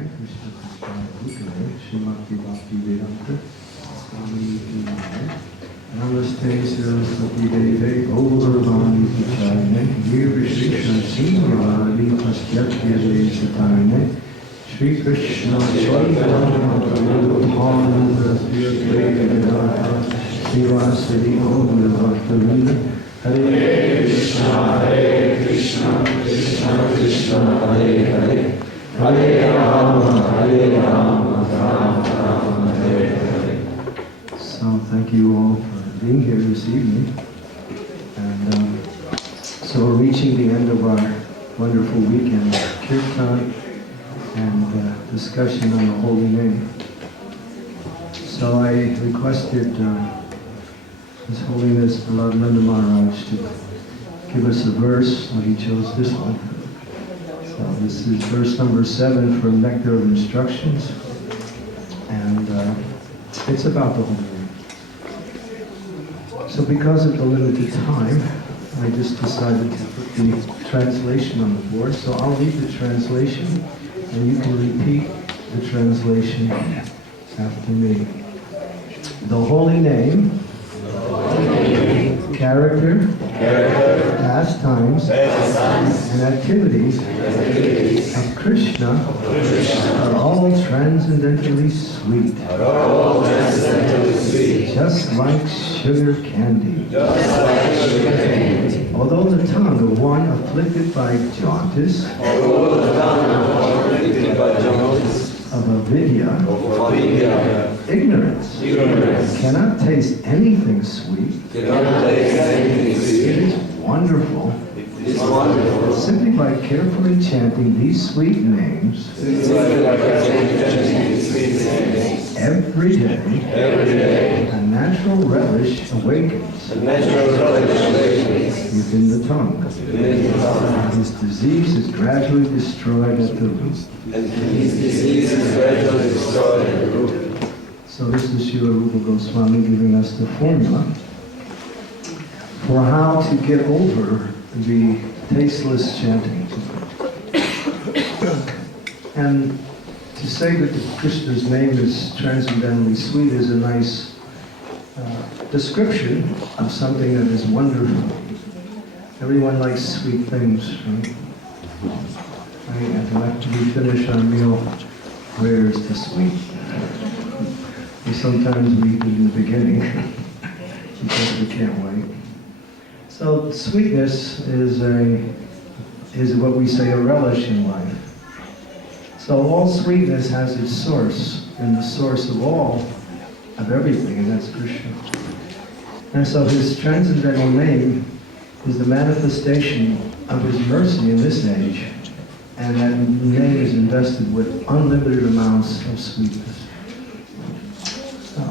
Jai, Krishna Krishna Jai, Srimati Bhakti Vedanta Swami Jai, Namaste Saraswati Deve, Gauravani Vichayane, Vir Krishna Singhavani Pastyatya Vesatane, Shri Krishna Chaitanya Prabhupada Sri Srivasadi Gauravaktavinda, Hare Krishna, Krishna Krishna, Hare Hare, Hare Rama, Rama Rama, Hare Hare. So thank you all for being here this evening. And so we're reaching the end of our wonderful weekend of Kirtan and discussion on the Holy Name. So I requested His Holiness Prahladananda Maharaj to give us a verse, and he chose this one. So this is verse number 7 from Nectar of Instructions, and it's about the Holy Name. So because of the limited time, I just decided to put the translation on the board. So I'll read the translation, and you can repeat the translation after me. The Holy Name, character, pastimes, and activities of Krishna are all transcendently sweet, just like sugar candy. Although the tongue of one afflicted by jaundice, of avidya, ignorance, cannot taste anything sweet. It is wonderful. Simply by carefully chanting these sweet names every day, a natural relish awakens within the tongue. This disease is gradually destroyed at the root. So this is Srila Rupa Goswami giving us the formula for how to get over the tasteless chanting. And to say that Krishna's name is transcendently sweet is a nice description of something that is wonderful. Everyone likes sweet things, right? After we finish our meal, where's the sweet? And sometimes we eat it in the beginning because we can't wait. So sweetness is what we say a relish in life. So all sweetness has its source, and the source of everything, and that's Krishna. And so his transcendental name is the manifestation of his mercy in this age, and that name is invested with unlimited amounts of sweetness.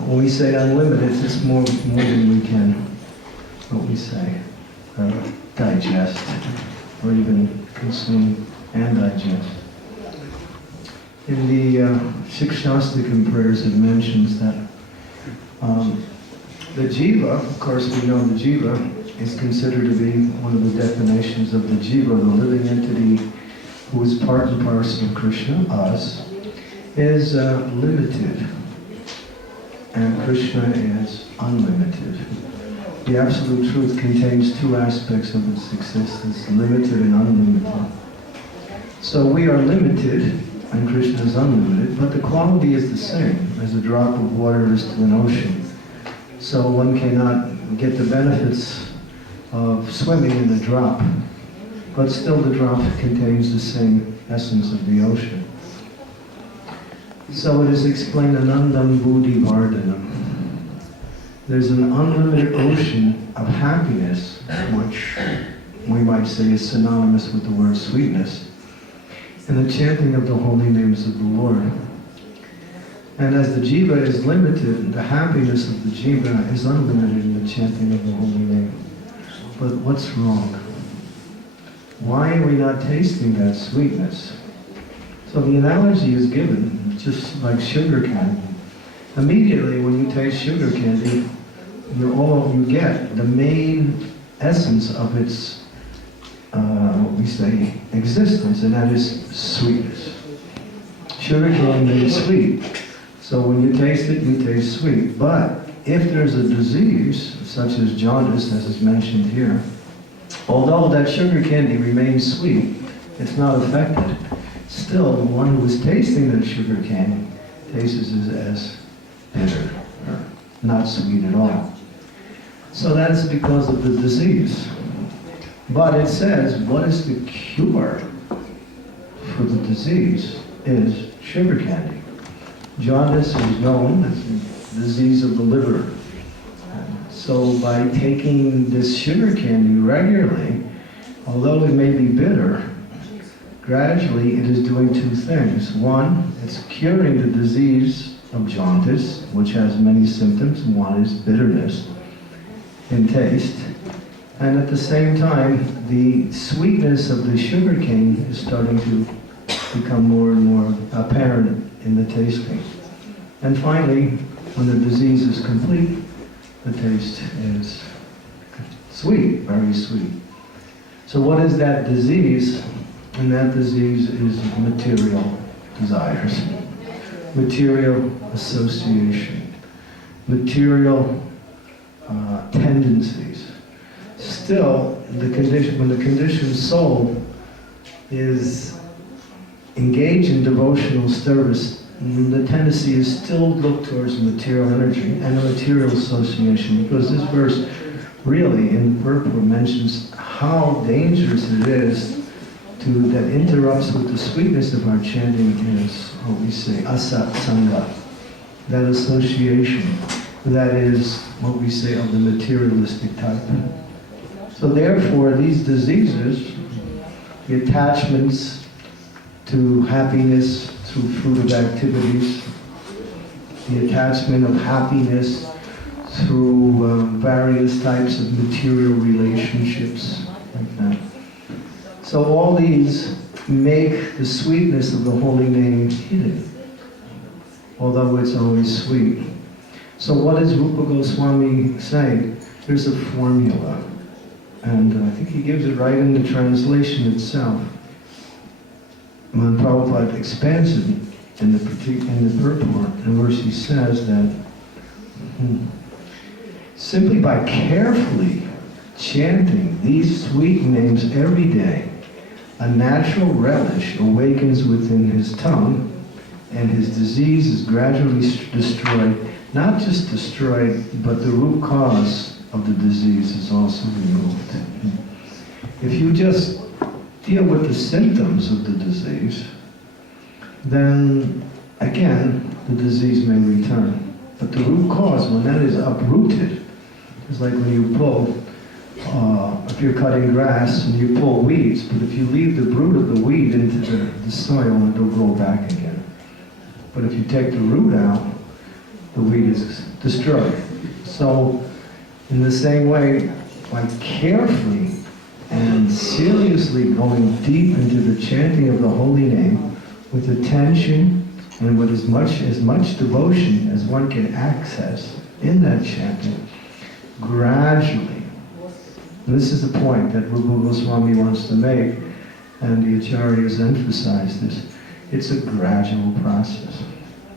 When we say unlimited, it's more than we can, what we say, digest, or even consume and digest. In the Shikshastikam prayers, it mentions that the jiva, of course we know the jiva, is considered to be one of the definitions of the jiva, the living entity who is part and parcel of Krishna, us, is limited, and Krishna is unlimited. The Absolute Truth contains two aspects of its existence, limited and unlimited. So we are limited, and Krishna is unlimited, but the quality is the same as a drop of water is to an ocean. So one cannot get the benefits of swimming in the drop, but still the drop contains the same essence of the ocean. So it is explained, Anandam Buddhi Vardhanam. There's an unlimited ocean of happiness, which we might say is synonymous with the word sweetness, in the chanting of the holy names of the Lord. And as the jiva is limited, the happiness of the jiva is unlimited in the chanting of the holy name. But what's wrong? Why are we not tasting that sweetness? So the analogy is given, just like sugar candy. Immediately when you taste sugar candy, you get the main essence of its, what we say, existence, and that is sweetness. sugar cane is sweet. So when you taste it, you taste sweet. But if there's a disease, such as jaundice, as is mentioned here, although that sugar candy remains sweet, it's not affected. Still, the one who is tasting that sugar candy tastes it as bitter, or not sweet at all. So that is because of the disease. But it says, what is the cure for the disease is sugar candy. Jaundice is known as a disease of the liver. So by taking this sugar candy regularly, although it may be bitter, gradually it is doing two things. One, it's curing the disease of jaundice, which has many symptoms. One is bitterness in taste. And at the same time, the sweetness of the sugar cane is starting to become more and more apparent in the tasting. And finally, when the disease is complete, the taste is sweet, very sweet. So what is that disease? And that disease is material desires, material association, material tendencies. Still, the condition, when the conditioned soul is engaged in devotional service, the tendency is still look towards material energy and a material association, because this verse really in purport mentions how dangerous it is that interrupts with the sweetness of our chanting is what we say, asat sangha, that association, that is what we say of the materialistic type. So therefore, these diseases, the attachments to happiness through fruitive activities, the attachment of happiness through various types of material relationships, like that. So all these make the sweetness of the holy name hidden, although it's always sweet. So what does Rupa Goswami say? There's a formula, and I think he gives it right in the translation itself. Prabhupada expands it in the purport, in which he says that simply by carefully chanting these sweet names every day, a natural relish awakens within his tongue, and his disease is gradually destroyed. Not just destroyed, but the root cause of the disease is also removed. If you just deal with the symptoms of the disease, then again, the disease may return. But the root cause, when that is uprooted, it's like when you pull, if you're cutting grass and you pull weeds, but if you leave the root of the weed into the soil, it'll grow back again. But if you take the root out, the weed is destroyed. So, in the same way, by carefully and seriously going deep into the chanting of the holy name, with attention and with as much devotion as one can access in that chanting, gradually, and this is the point that Rupa Goswami wants to make, and the Acharyas emphasize this, it's a gradual process.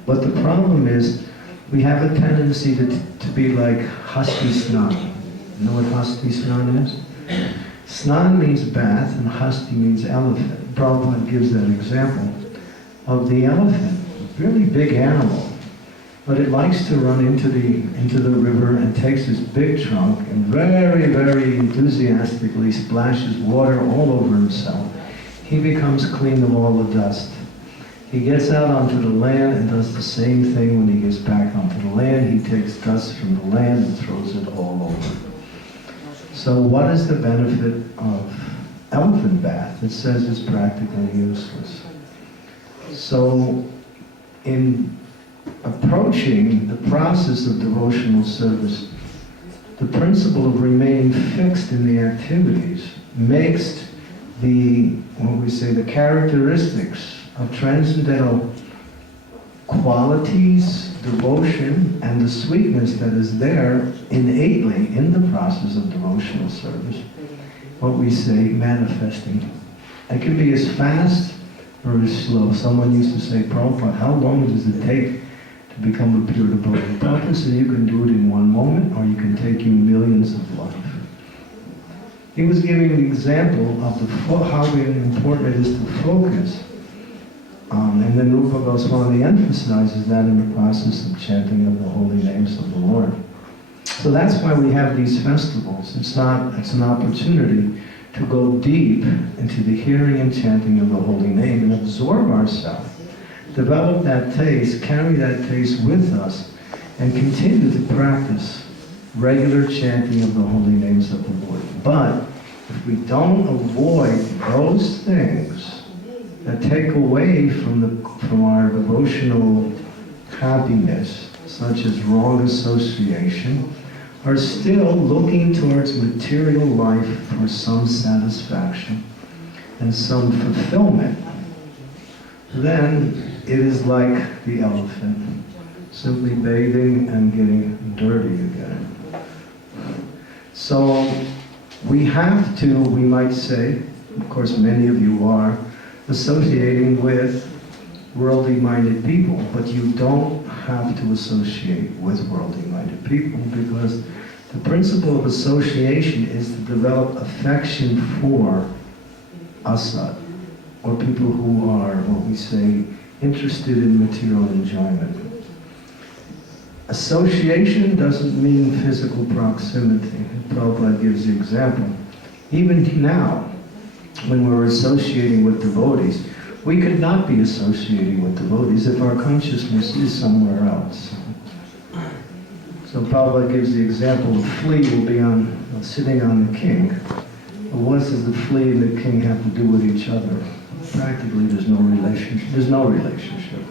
But the problem is, we have a tendency to be like Hasti Snan. You know what Hasti Snan is? Snan means bath, and Hasti means elephant. Prabhupada gives that example of the elephant, really big animal, but it likes to run into the river and takes this big trunk and very, very enthusiastically splashes water all over himself. He becomes clean of all the dust. He gets out onto the land and does the same thing when he gets back onto the land. He takes dust from the land and throws it all over. So what is the benefit of elephant bath? It says it's practically useless. So in approaching the process of devotional service, the principle of remaining fixed in the activities makes the characteristics of transcendental qualities, devotion, and the sweetness that is there innately in the process of devotional service, what we say manifesting. It can be as fast very slow. Someone used to say, Prabhupada, how long does it take to become a pure devotee? Prabhupada said you can do it in one moment, or you can take you millions of lives. He was giving an example of how important it is to focus. And then Rupa Goswami emphasizes that in the process of chanting of the holy names of the Lord. So that's why we have these festivals. It's an opportunity to go deep into the hearing and chanting of the holy name and absorb ourselves, develop that taste, carry that taste with us, and continue to practice regular chanting of the holy names of the Lord. But if we don't avoid those things that take away from our devotional happiness, such as wrong association, are still looking towards material life for some satisfaction and some fulfillment, then it is like the elephant, simply bathing and getting dirty again. So we have to, we might say, of course many of you are, associating with worldly-minded people, but you don't have to associate with worldly-minded people, because the principle of association is to develop affection for asat, or people who are, what we say, interested in material enjoyment. Association doesn't mean physical proximity. Prabhupada gives the example. Even now, when we're associating with devotees, we could not be associating with devotees if our consciousness is somewhere else. So Prabhupada gives the example, a flea will be sitting on the king. But what does the flea and the king have to do with each other? Practically there's no relationship.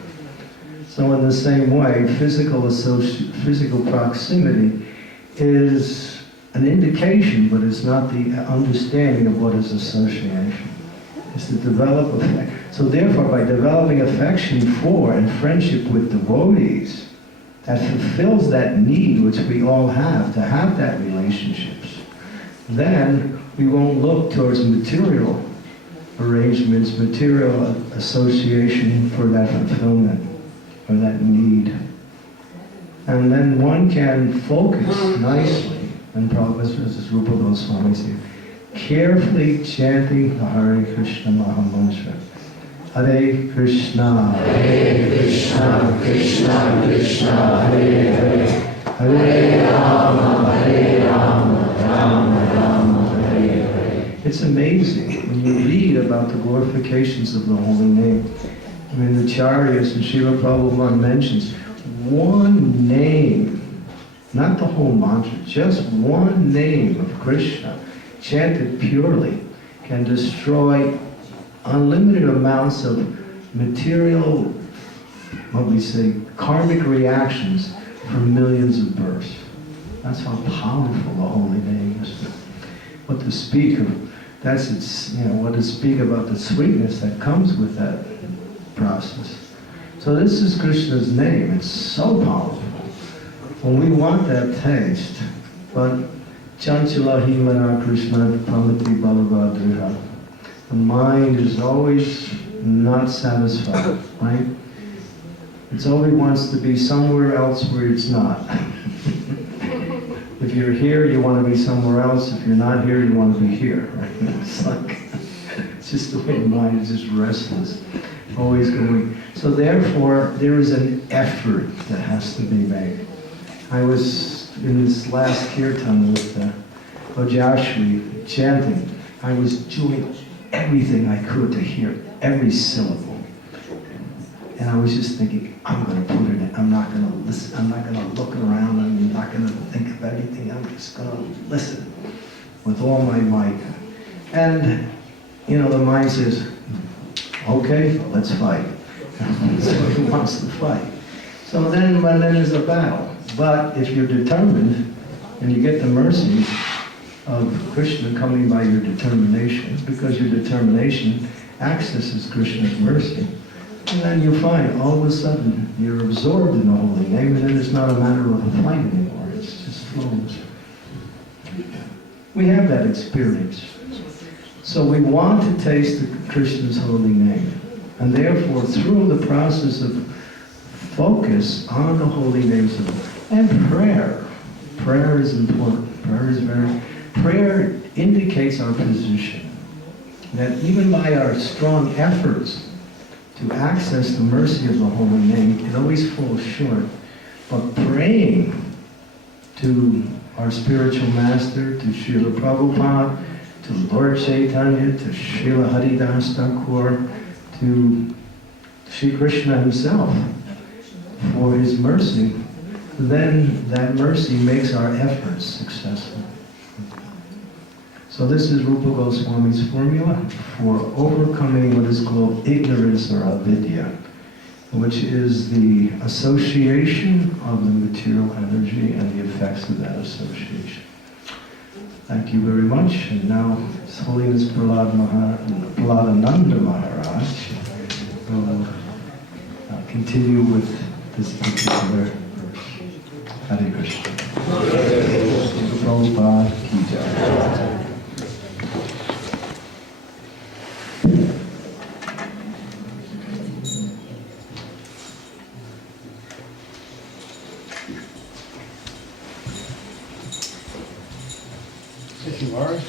So in the same way, physical proximity is an indication, but it's not the understanding of what is association. It's to develop affection. So therefore, by developing affection for and friendship with devotees, that fulfills that need which we all have to have that relationships, then we won't look towards material arrangements, material association for that fulfillment, or that need. And then one can focus nicely, and Prabhupada, as Rupa Goswami said, carefully chanting the Hare Krishna Maha Mantra. Hare Krishna, Krishna Krishna, Hare Hare, Hare Rama, Rama, Hare Hare. It's amazing when you read about the glorifications of the holy name. I mean, the Charyas and Srila Prabhupada mentions one name, not the whole mantra, just one name of Krishna, chanted purely, can destroy unlimited amounts of material, what we say, karmic reactions for millions of births. That's how powerful the holy name is. What to speak of, that's its, what to speak about the sweetness that comes with that process. So this is Krishna's name. It's so powerful. When we want that taste, but Chanchala Himana Krishna Pramati Balavadriha, the mind is always not satisfied, right? It always wants to be somewhere else where it's not. If you're here, you want to be somewhere else. If you're not here, you want to be here, right? It's just the way the mind is just restless, always going. So therefore, there is an effort that has to be made. I was in this last kirtan with Ojashri chanting. I was doing everything I could to hear every syllable. And I was just thinking, I'm going to put it in. I'm not going to listen. I'm not going to look around. I'm not going to think of anything. I'm just going to listen with all my might. And, the mind says, okay, let's fight. So he wants to fight. So then there's a battle. But if you're determined, and you get the mercy of Krishna coming by your determination, because your determination accesses Krishna's mercy, and then you find all of a sudden you're absorbed in the holy name, and then it's not a matter of a fight anymore, it just flows. We have that experience. So we want to taste Krishna's holy name. And therefore, through the process of focus on the holy names of and prayer is important. Prayer indicates our position. That even by our strong efforts to access the mercy of the holy name, it always falls short. But praying to our spiritual master, to Srila Prabhupada, to Lord Chaitanya, to Srila Haridas Thakur, to Sri Krishna himself, for his mercy, then that mercy makes our efforts successful. So this is Rupa Goswami's formula for overcoming what is called ignorance or avidya, which is the association of the material energy and the effects of that association. Thank you very much. And now His Holiness Prahladananda Maharaj will continue with this particular verse. Hare Krishna. Prabhupada ki jai. Thank you, Maharaj.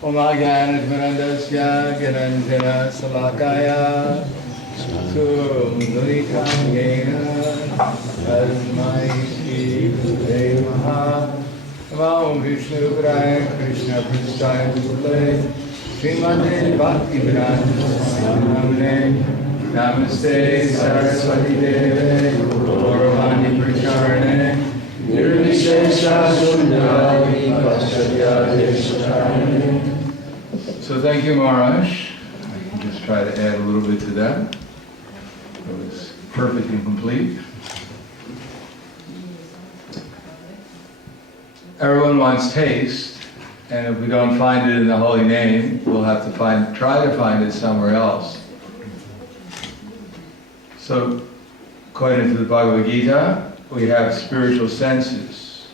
Omagyanadvanandasya Gyananjana Salakaya Sumduritam Yena Tasmai Shri Gurave Maha Namo Vishnu Praya Krishna Pristaya Gurle Srimate Bhakti Vedanta Swami Namaste Saraswati Deve Gauravani Pracharane Nirvishesha Sundari Paschatya Desharane. So thank you, Maharaj. I can just try to add a little bit to that. It was perfect and complete. Everyone wants taste, and if we don't find it in the holy name, we'll have to try to find it somewhere else. So, according to the Bhagavad Gita, we have spiritual senses.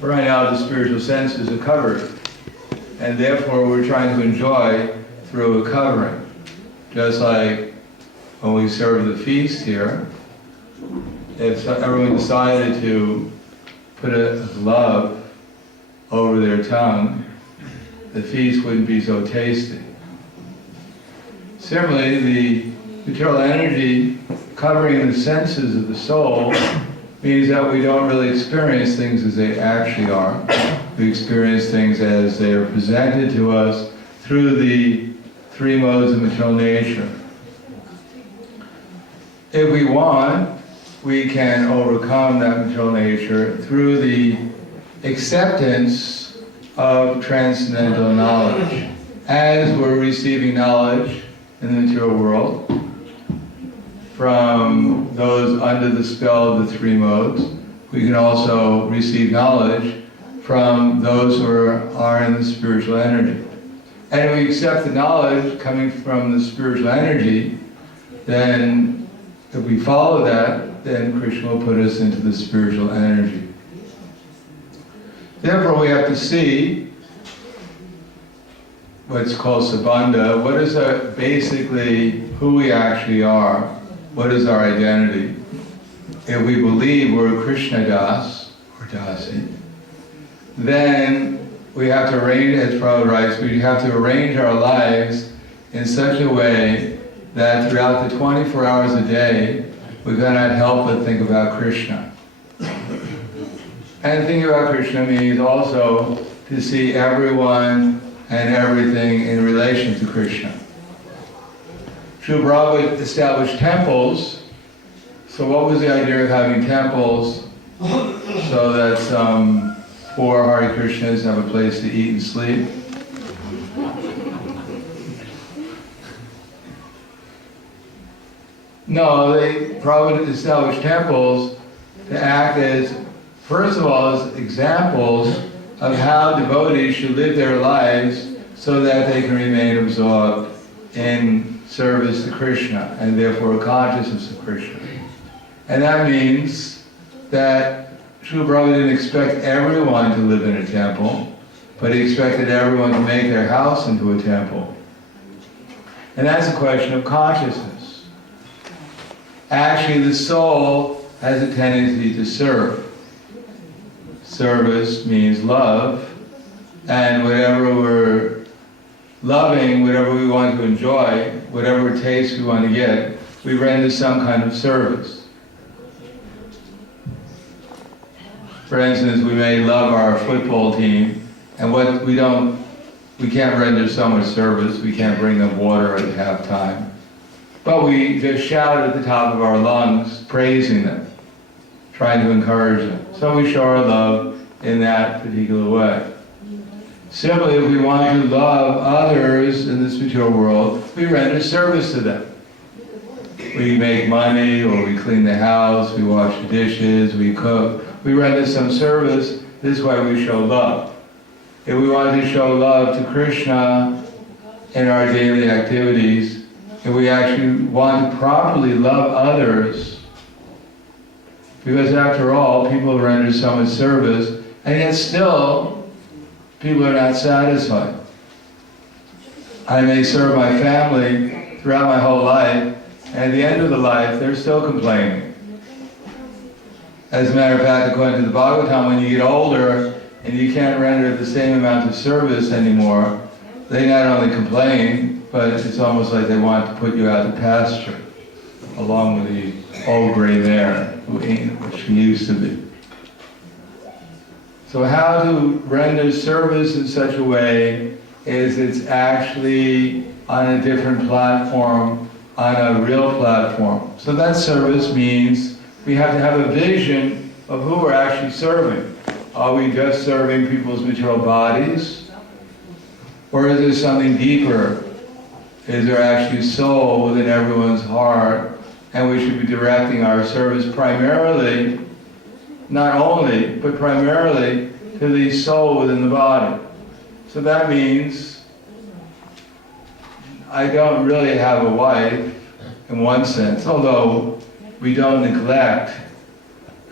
Right now, the spiritual senses are covered, and therefore we're trying to enjoy through a covering. Just like when we serve the feast here, if everyone decided to put a glove over their tongue, the feast wouldn't be so tasty. Similarly, the material energy covering the senses of the soul means that we don't really experience things as they actually are. We experience things as they are presented to us through the three modes of material nature. If we want, we can overcome that material nature through the acceptance of transcendental knowledge. As we're receiving knowledge in the material world, from those under the spell of the three modes, we can also receive knowledge from those who are in the spiritual energy. And if we accept the knowledge coming from the spiritual energy, then if we follow that, then Krishna will put us into the spiritual energy. Therefore, we have to see what's called sabandha. What is basically who we actually are? What is our identity? If we believe we're a Krishna Das or Dasi, then we have to arrange, as Prabhupada writes, we have to arrange our lives in such a way that throughout the 24 hours a day, we cannot help but think about Krishna. And thinking about Krishna means also to see everyone and everything in relation to Krishna. Srila Prabhupada established temples. So what was the idea of having temples? So that some poor Hare Krishnas have a place to eat and sleep. No, Prabhupada established temples to act as, first of all, as examples of how devotees should live their lives so that they can remain absorbed in service to Krishna and therefore consciousness of Krishna. And that means that Srila Prabhupada didn't expect everyone to live in a temple. but he expected everyone to make their house into a temple. And that's a question of consciousness. Actually, the soul has a tendency to serve. Service means love, and whatever we're loving, whatever we want to enjoy, whatever taste we want to get, we render some kind of service. For instance, we may love our football team, and we can't render so much service, we can't bring them water at halftime. But we just shout at the top of our lungs, praising them, trying to encourage them. So we show our love in that particular way. Similarly, if we want to love others in this material world, we render service to them. We make money, or we clean the house, we wash the dishes, we cook. We render some service. This way we show love. If we want to show love to Krishna in our daily activities, if we actually want to properly love others, because after all, people render so much service, and yet still, people are not satisfied. I may serve my family throughout my whole life, and at the end of the life, they're still complaining. As a matter of fact, according to the Bhagavatam, when you get older and you can't render the same amount of service anymore, they not only complain, but it's almost like they want to put you out to pasture, along with the old gray mare, which she used to be. So how to render service in such a way is it's actually on a different platform, on a real platform. So that service means we have to have a vision of who we're actually serving. Are we just serving people's material bodies? Or is there something deeper? Is there actually a soul within everyone's heart? And we should be directing our service primarily, not only, but primarily to the soul within the body. So that means I don't really have a wife in one sense, although we don't neglect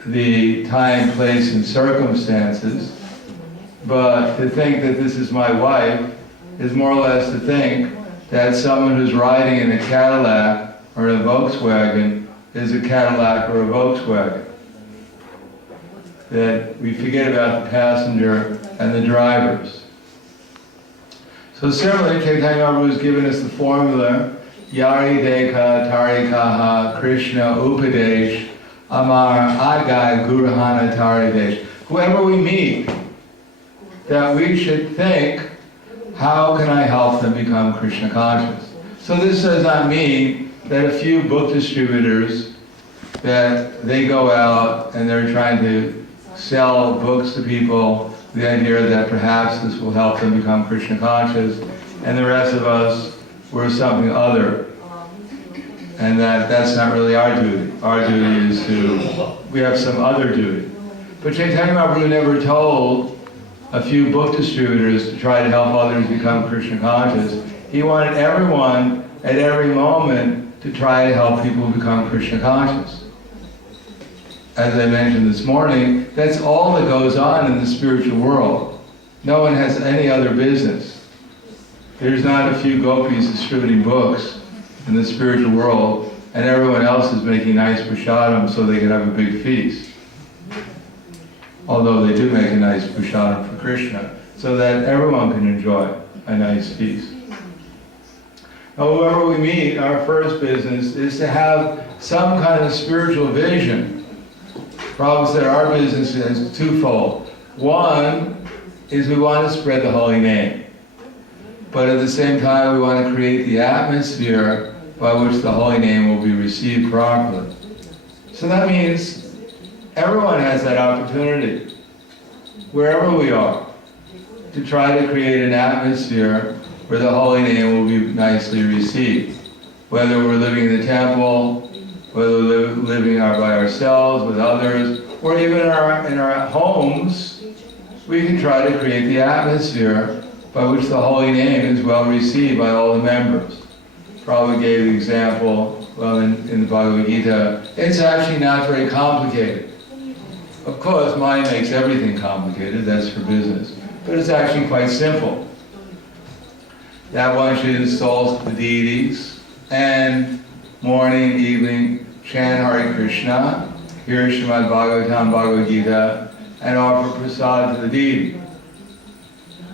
the time, place, and circumstances. But to think that this is my wife is more or less to think that someone who's riding in a Cadillac or a Volkswagen is a Cadillac or a Volkswagen. That we forget about the passenger and the drivers. So similarly, Chaitanya Mahaprabhu has given us the formula, Yari Deka Tarikaha Krishna Upadesh Amar Agai Gurahana Taridesh. Whoever we meet, that we should think, how can I help them become Krishna conscious? So this does not mean that a few book distributors, that they go out and they're trying to sell books to people, the idea that perhaps this will help them become Krishna conscious, and the rest of us, we're something other. And that's not really our duty. Our duty is we have some other duty. But Chaitanya Mahaprabhu never told a few book distributors to try to help others become Krishna conscious. He wanted everyone at every moment to try to help people become Krishna conscious. As I mentioned this morning, that's all that goes on in the spiritual world. No one has any other business. There's not a few gopis distributing books in the spiritual world, and everyone else is making nice prasadam so they can have a big feast. Although they do make a nice prasadam for Krishna, so that everyone can enjoy a nice feast. Now, whoever we meet, our first business is to have some kind of spiritual vision. Prabhupada said our business is twofold. One is we want to spread the holy name. But at the same time, we want to create the atmosphere by which the holy name will be received properly. So that means everyone has that opportunity, wherever we are, to try to create an atmosphere where the holy name will be nicely received. Whether we're living in the temple, whether we're living by ourselves, with others, or even in our homes, we can try to create the atmosphere by which the holy name is well received by all the members. Prabhupada gave the example, well, in the Bhagavad Gita, it's actually not very complicated. Of course, mind makes everything complicated, that's for business. but it's actually quite simple. That one should install the deities, and morning, evening, chant Hare Krishna, hear Srimad Bhagavatam, Bhagavad Gita, and offer prasad to the deity.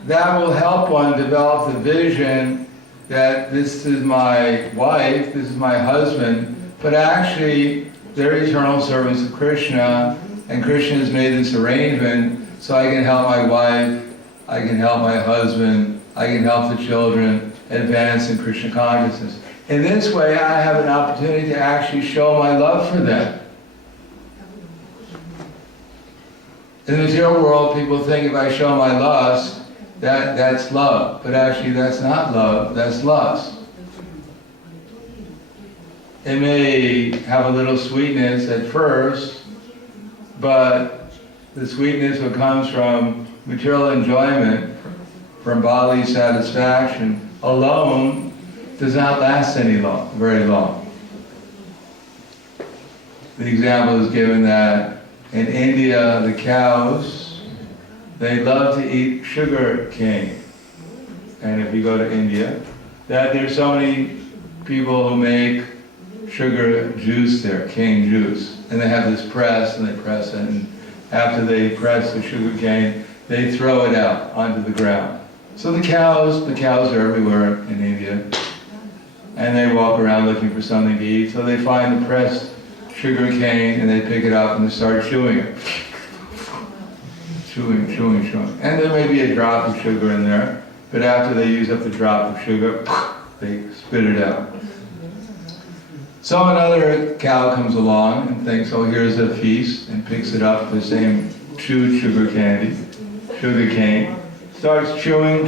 That will help one develop the vision that this is my wife, this is my husband, but actually they're eternal servants of Krishna, and Krishna has made this arrangement so I can help my wife, I can help my husband, I can help the children advance in Krishna consciousness. In this way, I have an opportunity to actually show my love for them. In the material world, people think if I show my lust, that's love. But actually, that's not love, that's lust. It may have a little sweetness at first, but the sweetness that comes from material enjoyment, from bodily satisfaction alone, does not last very long. The example is given that in India, the cows, they love to eat sugar cane. And if you go to India, that there's so many people who make sugar juice there, cane juice. And they have this press, and they press it, and after they press the sugar cane, they throw it out onto the ground. So the cows are everywhere in India, and they walk around looking for something to eat. So they find the pressed sugar cane, and they pick it up and they start chewing it. Chewing. And there may be a drop of sugar in there, but after they use up the drop of sugar, they spit it out. So another cow comes along and thinks, oh, here's a feast, and picks it up, the same chewed sugar cane, starts chewing,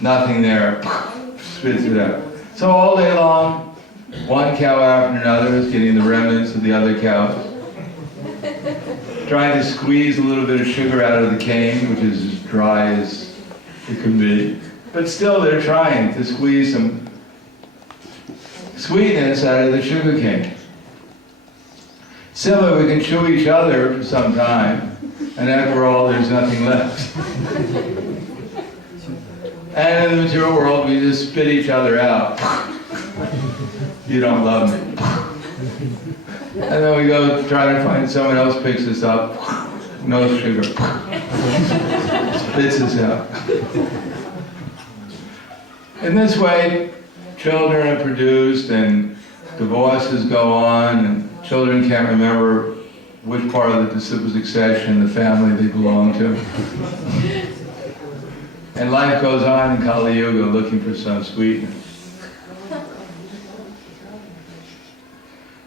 nothing there, spits it out. So all day long, one cow after another is getting the remnants of the other cows, trying to squeeze a little bit of sugar out of the cane, which is as dry as it can be. But still they're trying to squeeze some sweetness out of the sugar cane. Similarly, we can chew each other for some time, and after all, there's nothing left. And in the material world, we just spit each other out. You don't love me. And then we go try to find someone else picks us up. No sugar. Spits us out. In this way, children are produced and divorces go on, and children can't remember which part of the succession, the family they belong to. And life goes on in Kali Yuga looking for some sweetness.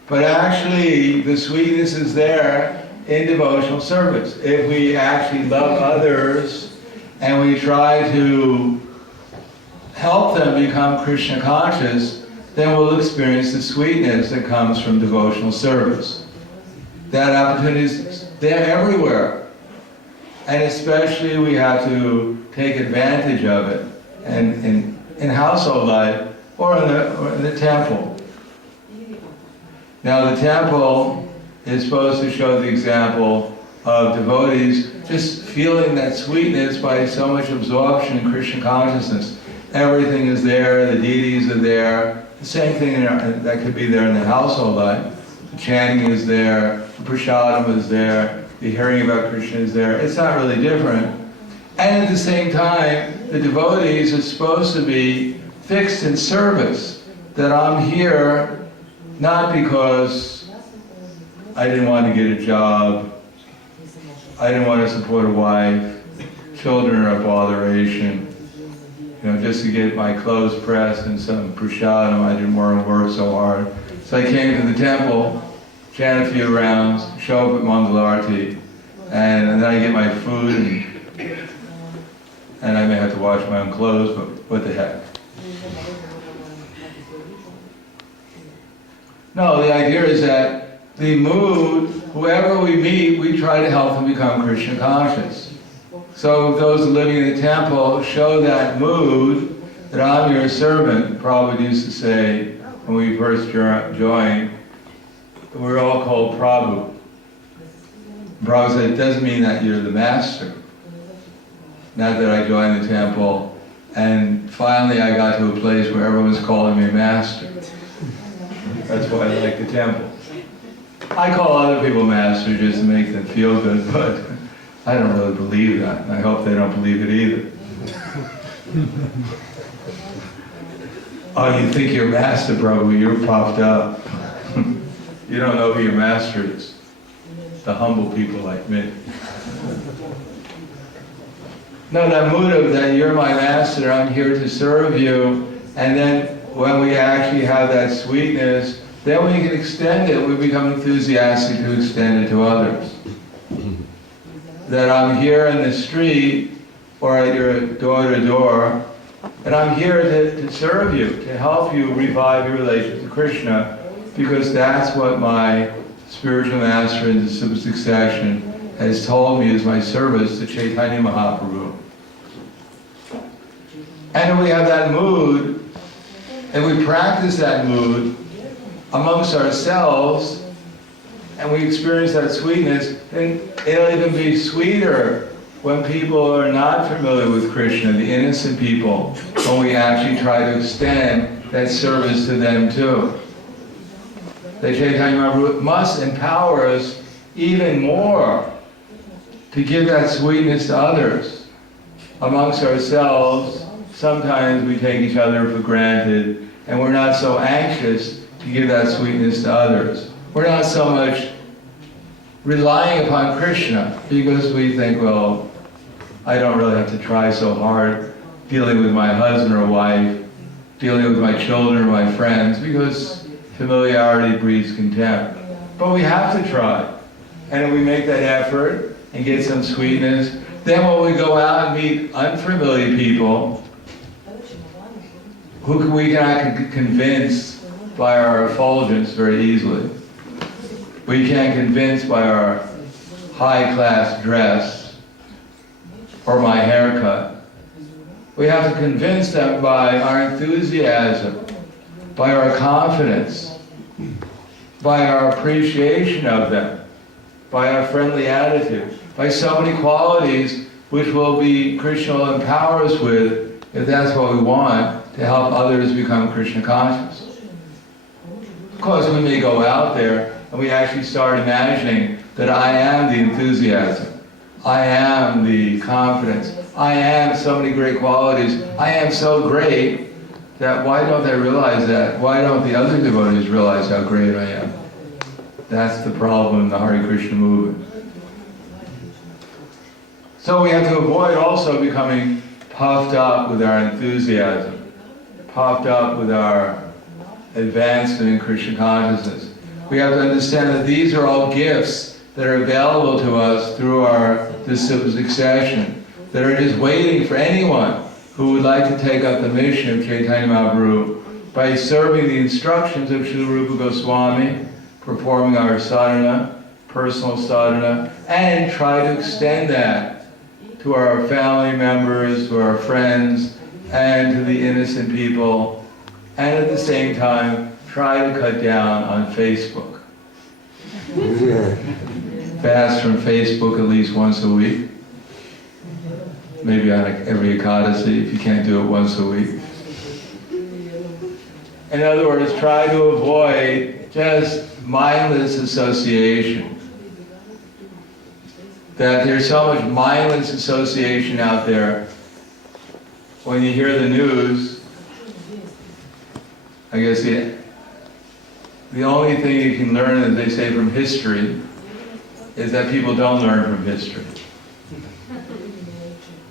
But actually, the sweetness is there in devotional service. If we actually love others and we try to help them become Krishna conscious, then we'll experience the sweetness that comes from devotional service. That opportunity is there everywhere. And especially we have to take advantage of it in household life or in the temple. Now the temple is supposed to show the example of devotees just feeling that sweetness by so much absorption in Krishna consciousness. Everything is there, the deities are there. The same thing that could be there in the household life. The chanting is there, the prasadam is there, the hearing about Krishna is there. It's not really different. And at the same time, the devotees are supposed to be fixed in service. That I'm here not because I didn't want to get a job, I didn't want to support a wife, children are a botheration, just to get my clothes pressed and some prasadam, I didn't want to work so hard. So I came to the temple, chant a few rounds, show up at Mangalarti, and then I get my food, and I may have to wash my own clothes, but what the heck. No, the idea is that the mood, whoever we meet, we try to help them become Krishna conscious. So those living in the temple show that mood that I'm your servant. Prabhupada used to say when we first joined, we're all called Prabhu. Prabhupada said it doesn't mean that you're the master. not that I joined the temple, and finally I got to a place where everyone's calling me master. That's why I like the temple. I call other people master just to make them feel good, but I don't really believe that, and I hope they don't believe it either. Oh, you think you're master, Prabhu, you're puffed up. You don't know who your master is. The humble people like me. No, that mood of that you're my master, I'm here to serve you, and then when we actually have that sweetness, then we can extend it, we become enthusiastic to extend it to others. That I'm here in the street, or at your door-to-door, and I'm here to serve you, to help you revive your relationship to Krishna, because that's what my spiritual master in the succession has told me is my service to Chaitanya Mahaprabhu. And if we have that mood, and we practice that mood amongst ourselves, and we experience that sweetness, then it'll even be sweeter when people are not familiar with Krishna, the innocent people, when we actually try to extend that service to them too. That Chaitanya Mahaprabhu must empower us even more to give that sweetness to others. Amongst ourselves, sometimes we take each other for granted, and we're not so anxious to give that sweetness to others. We're not so much relying upon Krishna because we think, well, I don't really have to try so hard dealing with my husband or wife, dealing with my children or my friends, because familiarity breeds contempt. But we have to try. And if we make that effort and get some sweetness, then when we go out and meet unfamiliar people, who we cannot convince by our effulgence very easily. We can't convince by our high-class dress or my haircut. We have to convince them by our enthusiasm, by our confidence, by our appreciation of them, by our friendly attitude, by so many qualities which will be Krishna will empower us with, if that's what we want, to help others become Krishna conscious. Of course, we may go out there and we actually start imagining that I am the enthusiasm, I am the confidence, I am so many great qualities, I am so great that why don't they realize that? Why don't the other devotees realize how great I am? That's the problem in the Hare Krishna movement. So we have to avoid also becoming puffed up with our enthusiasm, puffed up with our advancement in Krishna consciousness. We have to understand that these are all gifts that are available to us through this succession, that are just waiting for anyone who would like to take up the mission of Chaitanya Mahaprabhu by serving the instructions of Srila Rupa Goswami, performing our sadhana, personal sadhana, and try to extend that to our family members, to our friends, and to the innocent people, and at the same time, try to cut down on Facebook. Fast from Facebook at least once a week. Maybe on every Ekadasi, if you can't do it once a week. In other words, try to avoid just mindless association. That there's so much mindless association out there. When you hear the news, I guess the only thing you can learn, as they say, from history, is that people don't learn from history.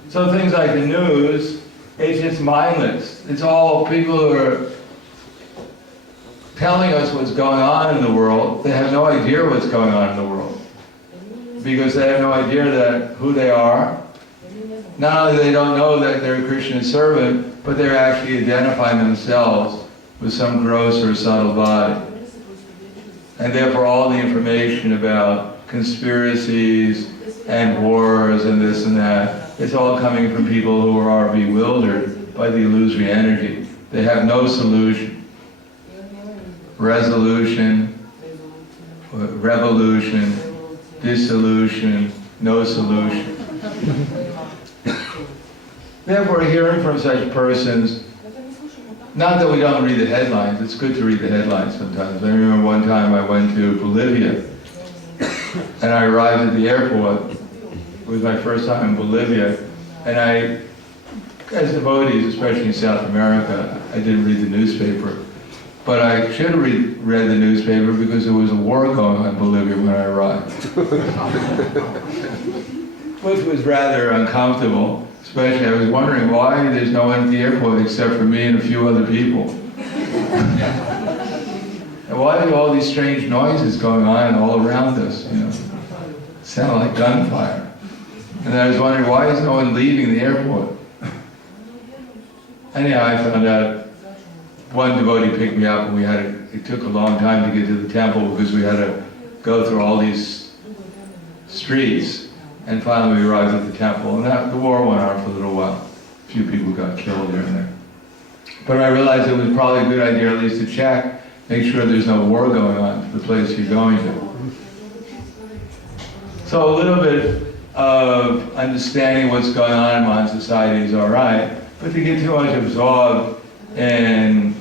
So things like the news, it's just mindless. It's all people who are telling us what's going on in the world. They have no idea what's going on in the world. Because they have no idea that who they are. Not only they don't know that they're a Krishna servant, but they're actually identifying themselves with some gross or subtle body. And therefore all the information about conspiracies and wars and this and that, it's all coming from people who are bewildered by the illusory energy. They have no solution. Resolution, revolution, dissolution, no solution. Therefore, hearing from such persons, not that we don't read the headlines, it's good to read the headlines sometimes. I remember one time I went to Bolivia, and I arrived at the airport. It was my first time in Bolivia, and I, as devotees, especially in South America, I didn't read the newspaper. But I should have read the newspaper because there was a war going on in Bolivia when I arrived. Which was rather uncomfortable, especially I was wondering why there's no one at the airport except for me and a few other people. And why are all these strange noises going on all around us, you know? Sound like gunfire. And I was wondering why is no one leaving the airport? Anyhow, I found out one devotee picked me up, and it took a long time to get to the temple because we had to go through all these streets, and finally we arrived at the temple, and the war went on for a little while. A few people got killed here and there. But I realized it was probably a good idea at least to check, make sure there's no war going on to the place you're going to. So a little bit of understanding what's going on in modern society is all right, but to get too much absorbed in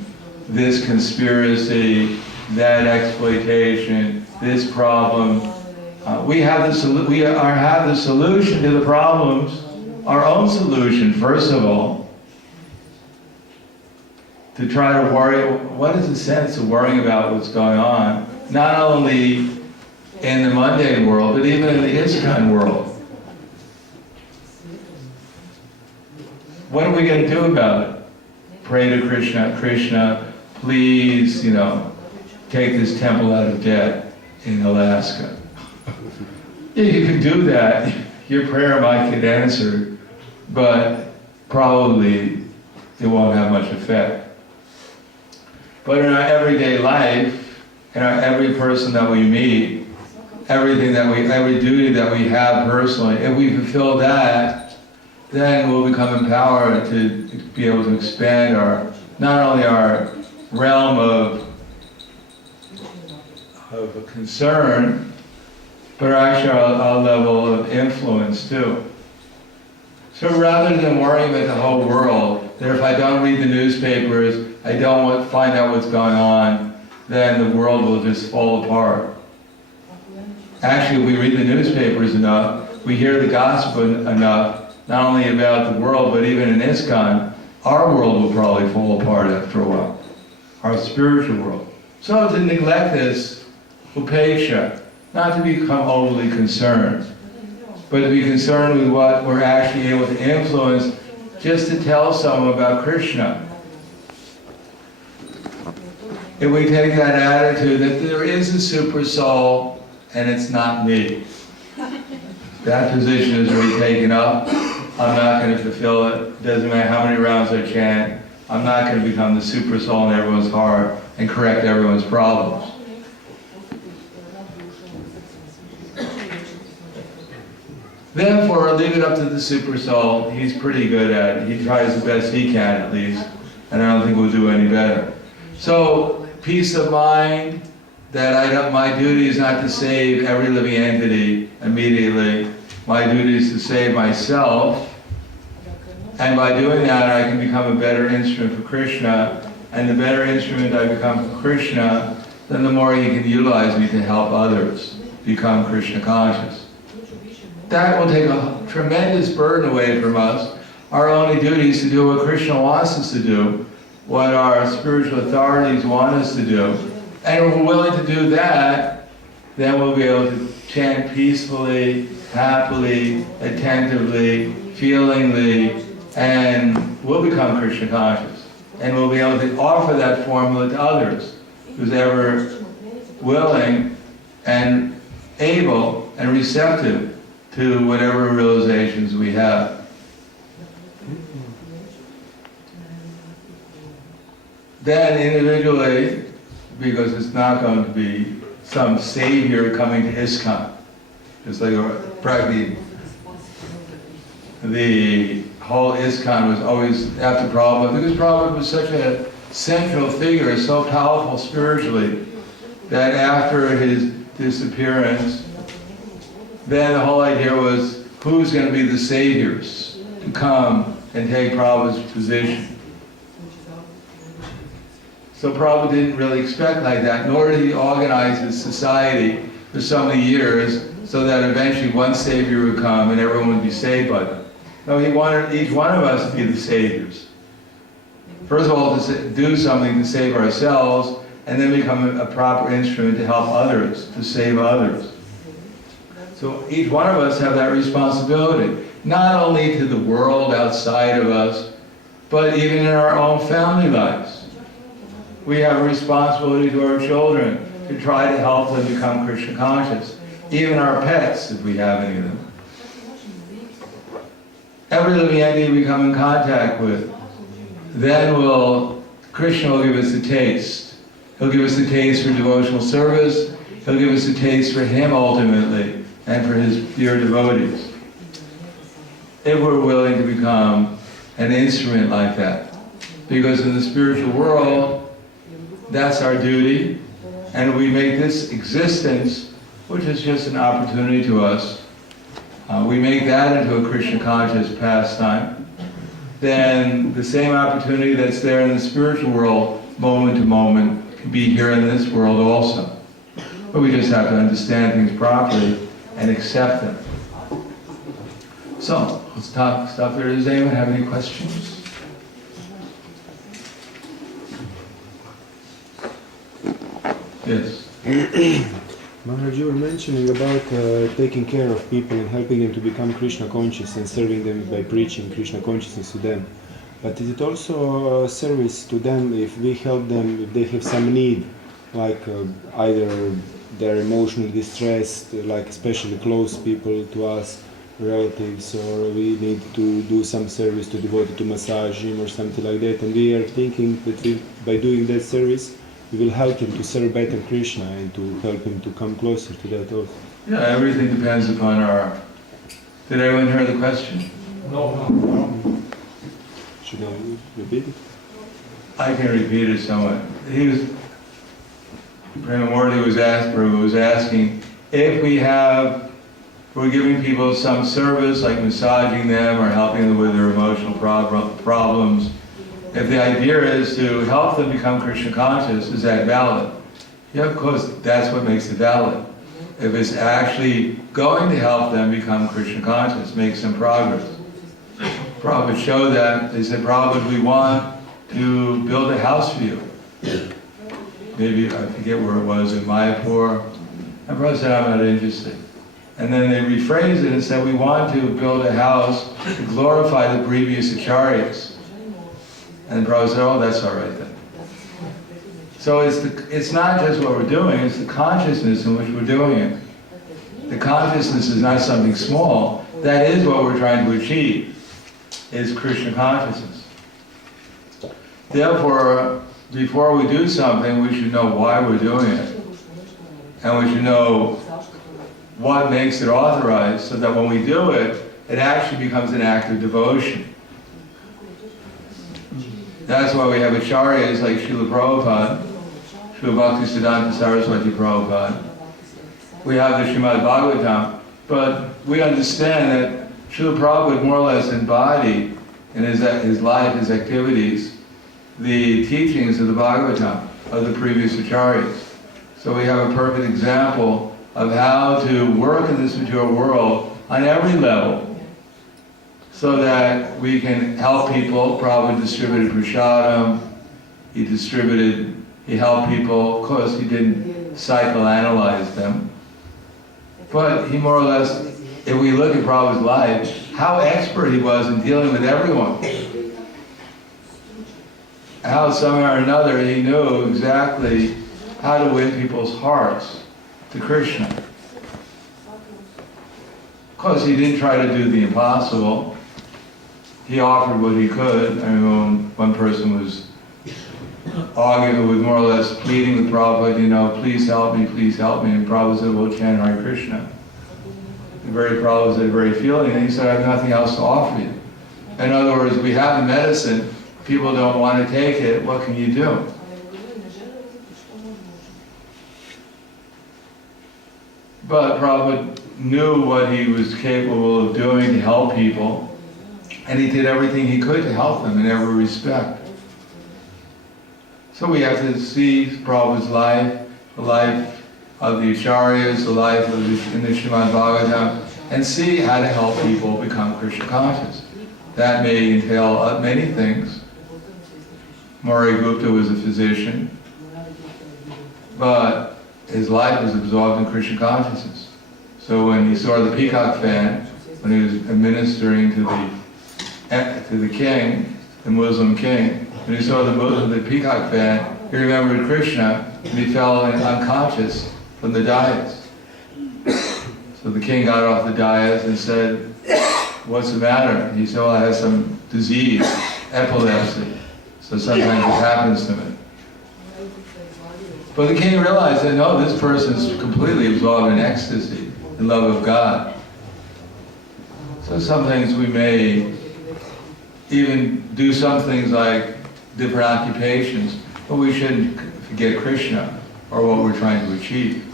this conspiracy, that exploitation, this problem, we have the solution to the problems, our own solution, first of all, to try to worry. What is the sense of worrying about what's going on, not only in the mundane world, but even in the ISKCON world? What are we going to do about it? Pray to Krishna, Krishna, please, take this temple out of debt in Alaska. If you can do that, your prayer might get answered, but probably it won't have much effect. But in our everyday life, in our every person that we meet, every duty that we have personally, if we fulfill that, then we'll become empowered to be able to expand not only our realm of concern, but actually our level of influence too. So rather than worrying about the whole world, that if I don't read the newspapers, I don't find out what's going on, then the world will just fall apart. Actually, if we read the newspapers enough, we hear the gospel enough, not only about the world, but even in ISKCON, our world will probably fall apart after a while, our spiritual world. So to neglect this, upeksha, not to become overly concerned, but to be concerned with what we're actually able to influence, just to tell someone about Krishna. If we take that attitude that there is a super soul and it's not me, that position is already taken up. I'm not going to fulfill it. Doesn't matter how many rounds I chant. I'm not going to become the super soul in everyone's heart and correct everyone's problems. Therefore, leave it up to the super soul. He's pretty good at it. He tries the best he can, at least, and I don't think we'll do any better. So, peace of mind that my duty is not to save every living entity immediately. My duty is to save myself, and by doing that I can become a better instrument for Krishna, and the better instrument I become for Krishna, then the more he can utilize me to help others become Krishna conscious. That will take a tremendous burden away from us. Our only duty is to do what Krishna wants us to do, what our spiritual authorities want us to do, and if we're willing to do that, then we'll be able to chant peacefully, happily, attentively, feelingly, and we'll become Krishna conscious. And we'll be able to offer that formula to others, who's ever willing and able and receptive to whatever realizations we have. Then individually, because it's not going to be some savior coming to ISKCON. Just like practically the whole ISKCON was always after Prabhupada, because Prabhupada was such a central figure, so powerful spiritually, that after his disappearance, then the whole idea was, who's going to be the saviors to come and take Prabhupada's position. So Prabhupada didn't really expect like that, nor did he organize his society for so many years so that eventually one savior would come and everyone would be saved by them. No, he wanted each one of us to be the saviors. First of all, to do something to save ourselves, and then become a proper instrument to help others, to save others. So each one of us have that responsibility, not only to the world outside of us, but even in our own family lives. We have a responsibility to our children to try to help them become Krishna conscious. Even our pets, if we have any of them. Every living entity we come in contact with, then Krishna will give us a taste. He'll give us a taste for devotional service. He'll give us a taste for Him ultimately, and for His dear devotees. If we're willing to become an instrument like that. Because in the spiritual world, that's our duty, and we make this existence, which is just an opportunity to us, we make that into a Krishna conscious pastime, then the same opportunity that's there in the spiritual world, moment to moment, can be here in this world also. But we just have to understand things properly and accept them. So, let's stop there. Does anyone have any questions? Yes. Maharaj, you were mentioning about taking care of people and helping them to become Krishna conscious and serving them by preaching Krishna consciousness to them. But is it also a service to them if we help them, if they have some need, like either they're emotionally distressed, like especially close people to us, relatives, or we need to do some service to devotee to massage him or something like that, and we are thinking that by doing that service, we will help him to serve better Krishna and to help him to come closer to that also. Yeah, everything depends upon our... Did everyone hear the question? No. Should I repeat it? I can repeat it somewhat. Premamurti was asking if we're giving people some service like massaging them or helping them with their emotional problems. If the idea is to help them become Krishna conscious, is that valid? Yeah, of course, that's what makes it valid. If it's actually going to help them become Krishna conscious, make some progress. Prabhupada showed that. They said, Prabhupada, we want to build a house for you. Maybe, I forget where it was, in Mayapur. And Prabhupada said, I'm not interested. And then they rephrased it and said, we want to build a house to glorify the previous acharyas. And Prabhupada said, oh, that's all right then. So it's not just what we're doing, it's the consciousness in which we're doing it. The consciousness is not something small. That is what we're trying to achieve, is Krishna consciousness. Therefore, before we do something, we should know why we're doing it. And we should know what makes it authorized, so that when we do it, it actually becomes an act of devotion. That's why we have acharyas like Srila Prabhupada, Srila Bhaktisiddhanta Saraswati Prabhupada. We have the Srimad Bhagavatam, but we understand that Srila Prabhupada more or less embodied in his life, his activities, the teachings of the Bhagavatam, of the previous acharyas. So we have a perfect example of how to work in this material world on every level, so that we can help people. Prabhupada distributed prasadam, he helped people. Of course, he didn't psychoanalyze them. But he more or less, if we look at Prabhupada's life, how expert he was in dealing with everyone. How somehow or another he knew exactly how to win people's hearts to Krishna. Of course, he didn't try to do the impossible. He offered what he could. I mean, one person was arguing with more or less pleading with Prabhupada, please help me, and Prabhupada said, well, chant Hare Krishna. And Prabhupada said, very feeling, and he said, I have nothing else to offer you. In other words, we have the medicine, people don't want to take it, what can you do? But Prabhupada knew what he was capable of doing to help people. And he did everything he could to help them in every respect. So we have to see Prabhupada's life, the life of the Acharyas, the life of in the Srimad Bhagavatam, and see how to help people become Krishna conscious. That may entail many things. Murray Gupta was a physician, but his life was absorbed in Krishna consciousness. So when he saw the peacock fan, when he was administering to the king, the Muslim king, when he saw the peacock fan, he remembered Krishna, and he fell unconscious from the dais. So the king got off the dais and said, "What's the matter?" He said, "Well, I have some disease, epilepsy, so sometimes it happens to me." But the king realized that no, this person's completely absorbed in ecstasy, in love of God. So some things we may even do some things like different occupations, but we shouldn't forget Krishna or what we're trying to achieve.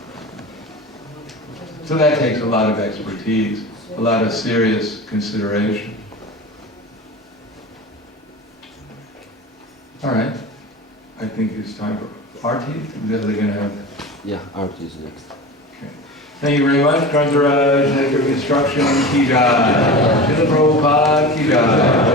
So that takes a lot of expertise, a lot of serious consideration. All right, I think it's time for Arti. Are they going to have? Yeah, Arti is next. Okay. Thank you very much. Candramauli Swami Construction Ki Jai. Srila Prabhupada Ki Jai.